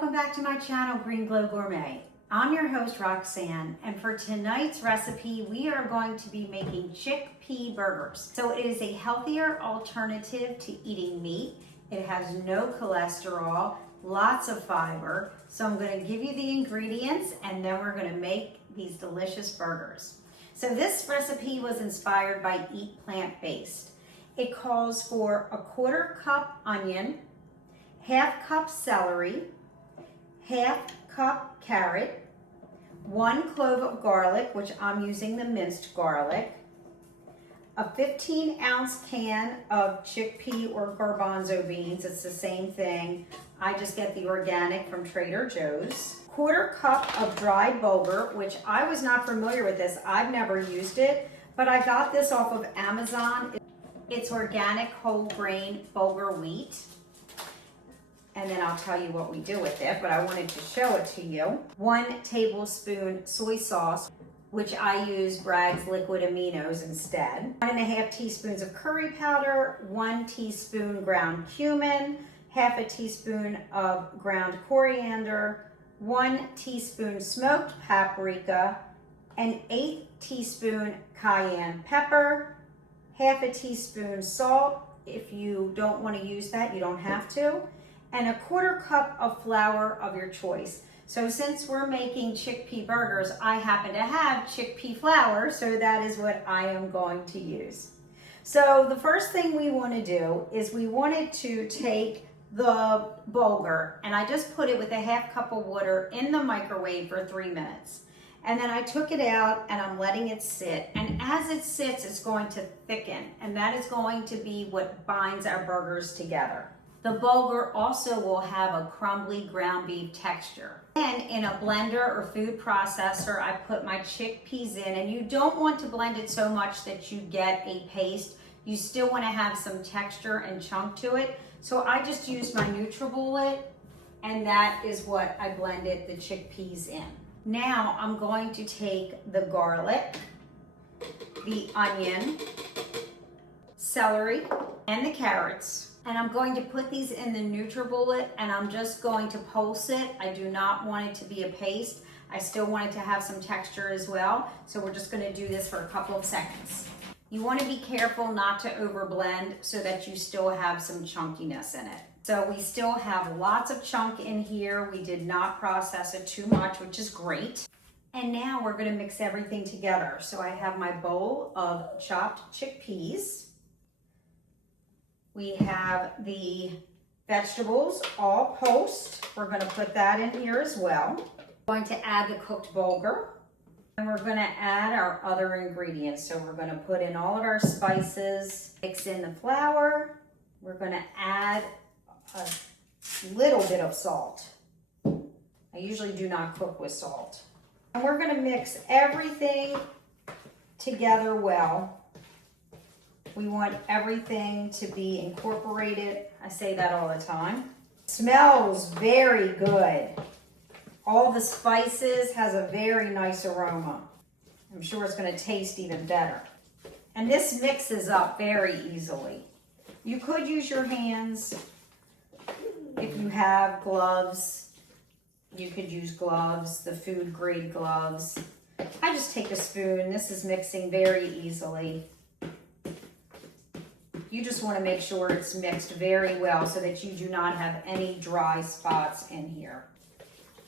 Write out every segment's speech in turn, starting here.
welcome back to my channel, Green Glow Gourmet. I'm your host, Roxanne, and for tonight's recipe, we are going to be making chickpea burgers. So it is a healthier alternative to eating meat. It has no cholesterol, lots of fiber. So I'm going to give you the ingredients and then we're going to make these delicious burgers. So this recipe was inspired by Eat Plant-Based. It calls for a 1/4 cup onion, 1/2 cup celery, 1/2 cup carrot, 1 clove of garlic, which I'm using the minced garlic, a 15-ounce can of chickpea or garbanzo beans. It's the same thing. I just get the organic from Trader Joe's. 1/4 cup of dried bulgur, which I was not familiar with this. I've never used it, but I got this off of Amazon. It's organic whole grain bulgur wheat. And then I'll tell you what we do with it, but I wanted to show it to you. 1 tablespoon soy sauce, which I use Bragg's liquid Aminos instead. 1.5 teaspoons of curry powder, 1 teaspoon ground cumin, 1/2 teaspoon of ground coriander, 1 teaspoon smoked paprika, an 1/8 teaspoon cayenne pepper, 1/2 teaspoon salt. If you don't want to use that, you don't have to. And a 1/4 cup of flour of your choice. So since we're making chickpea burgers, I happen to have chickpea flour, so that is what I am going to use. So the first thing we want to do is we wanted to take the bulgur, and I just put it with a 1/2 cup of water in the microwave for 3 minutes. And then I took it out and I'm letting it sit. And as it sits, it's going to thicken, and that is going to be what binds our burgers together. The bulgur also will have a crumbly ground beef texture. And in a blender or food processor, I put my chickpeas in, and you don't want to blend it so much that you get a paste. You still want to have some texture and chunk to it. So I just used my NutriBullet, and that is what I blended the chickpeas in. Now I'm going to take the garlic, the onion, celery, and the carrots. And I'm going to put these in the NutriBullet, and I'm just going to pulse it. I do not want it to be a paste. I still want it to have some texture as well. So we're just going to do this for a couple of seconds. You want to be careful not to overblend so that you still have some chunkiness in it. So we still have lots of chunk in here. We did not process it too much, which is great. And now we're going to mix everything together. So I have my bowl of chopped chickpeas. We have the vegetables all poached. We're going to put that in here as well. We're going to add the cooked bulgur. And we're going to add our other ingredients. So we're going to put in all of our spices, mix in the flour. We're going to add a little bit of salt. I usually do not cook with salt. And we're going to mix everything together well. We want everything to be incorporated. I say that all the time. Smells very good. All the spices has a very nice aroma. I'm sure it's going to taste even better. And this mixes up very easily. You could use your hands. If you have gloves, you could use gloves, the food grade gloves. I just take a spoon. This is mixing very easily. You just want to make sure it's mixed very well so that you do not have any dry spots in here.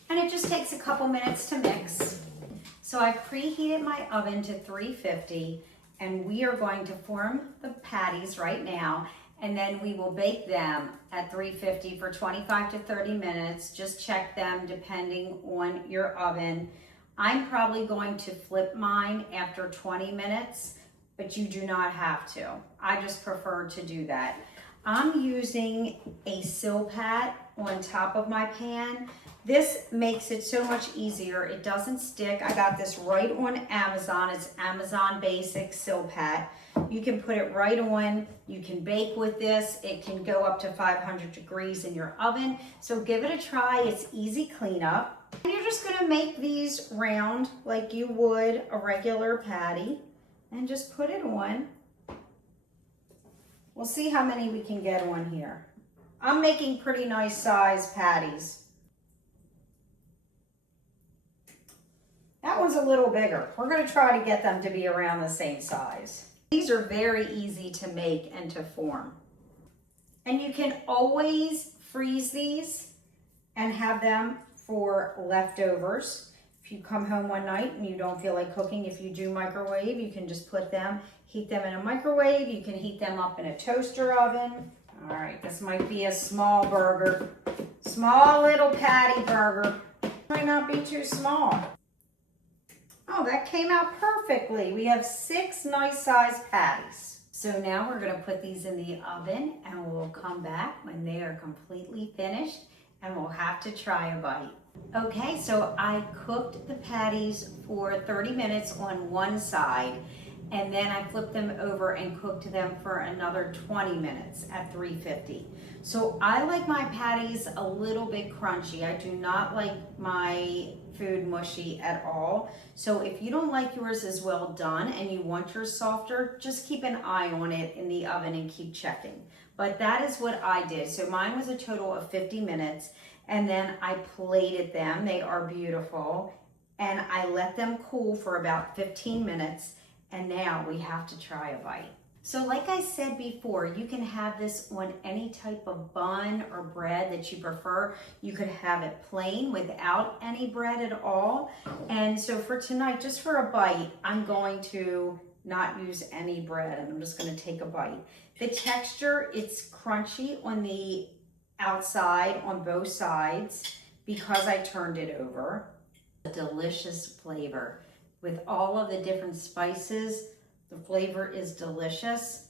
And it just takes a couple minutes to mix. So I've preheated my oven to 350, and we are going to form the patties right now, and then we will bake them at 350 for 25 to 30 minutes. Just check them depending on your oven. I'm probably going to flip mine after 20 minutes. But you do not have to. I just prefer to do that. I'm using a Silpat on top of my pan. This makes it so much easier. It doesn't stick. I got this right on Amazon. It's Amazon Basic Silpat. You can put it right on. You can bake with this. It can go up to 500 degrees in your oven. So give it a try. It's easy cleanup. And you're just gonna make these round like you would a regular patty. And just put it on. We'll see how many we can get on here. I'm making pretty nice size patties. That one's a little bigger. We're gonna try to get them to be around the same size. These are very easy to make and to form. And you can always freeze these and have them for leftovers. If you come home one night and you don't feel like cooking, if you do microwave, you can just put them, heat them in a microwave. You can heat them up in a toaster oven. All right, this might be a small burger. Small little patty burger. Might not be too small. Oh, that came out perfectly. We have 6 nice sized patties. So now we're gonna put these in the oven and we'll come back when they are completely finished and we'll have to try a bite. Okay, so I cooked the patties for 30 minutes on one side and then I flipped them over and cooked them for another 20 minutes at 350. So I like my patties a little bit crunchy. I do not like my food mushy at all. So if you don't like yours as well done and you want yours softer, just keep an eye on it in the oven and keep checking. But that is what I did. So mine was a total of 50 minutes and then I plated them. They are beautiful. And I let them cool for about 15 minutes. And now we have to try a bite. So like I said before, you can have this on any type of bun or bread that you prefer. You could have it plain without any bread at all. And so for tonight, just for a bite, I'm going to not use any bread and I'm just gonna take a bite. The texture, it's crunchy on the outside on both sides because I turned it over. A delicious flavor. With all of the different spices, the flavor is delicious.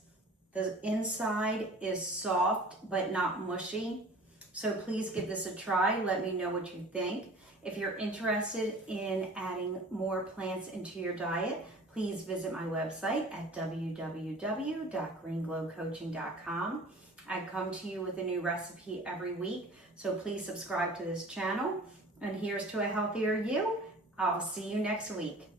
The inside is soft, but not mushy. So please give this a try. Let me know what you think. If you're interested in adding more plants into your diet, please visit my website at www.greenglowcoaching.com. I come to you with a new recipe every week, so please subscribe to this channel. And here's to a healthier you. I'll see you next week.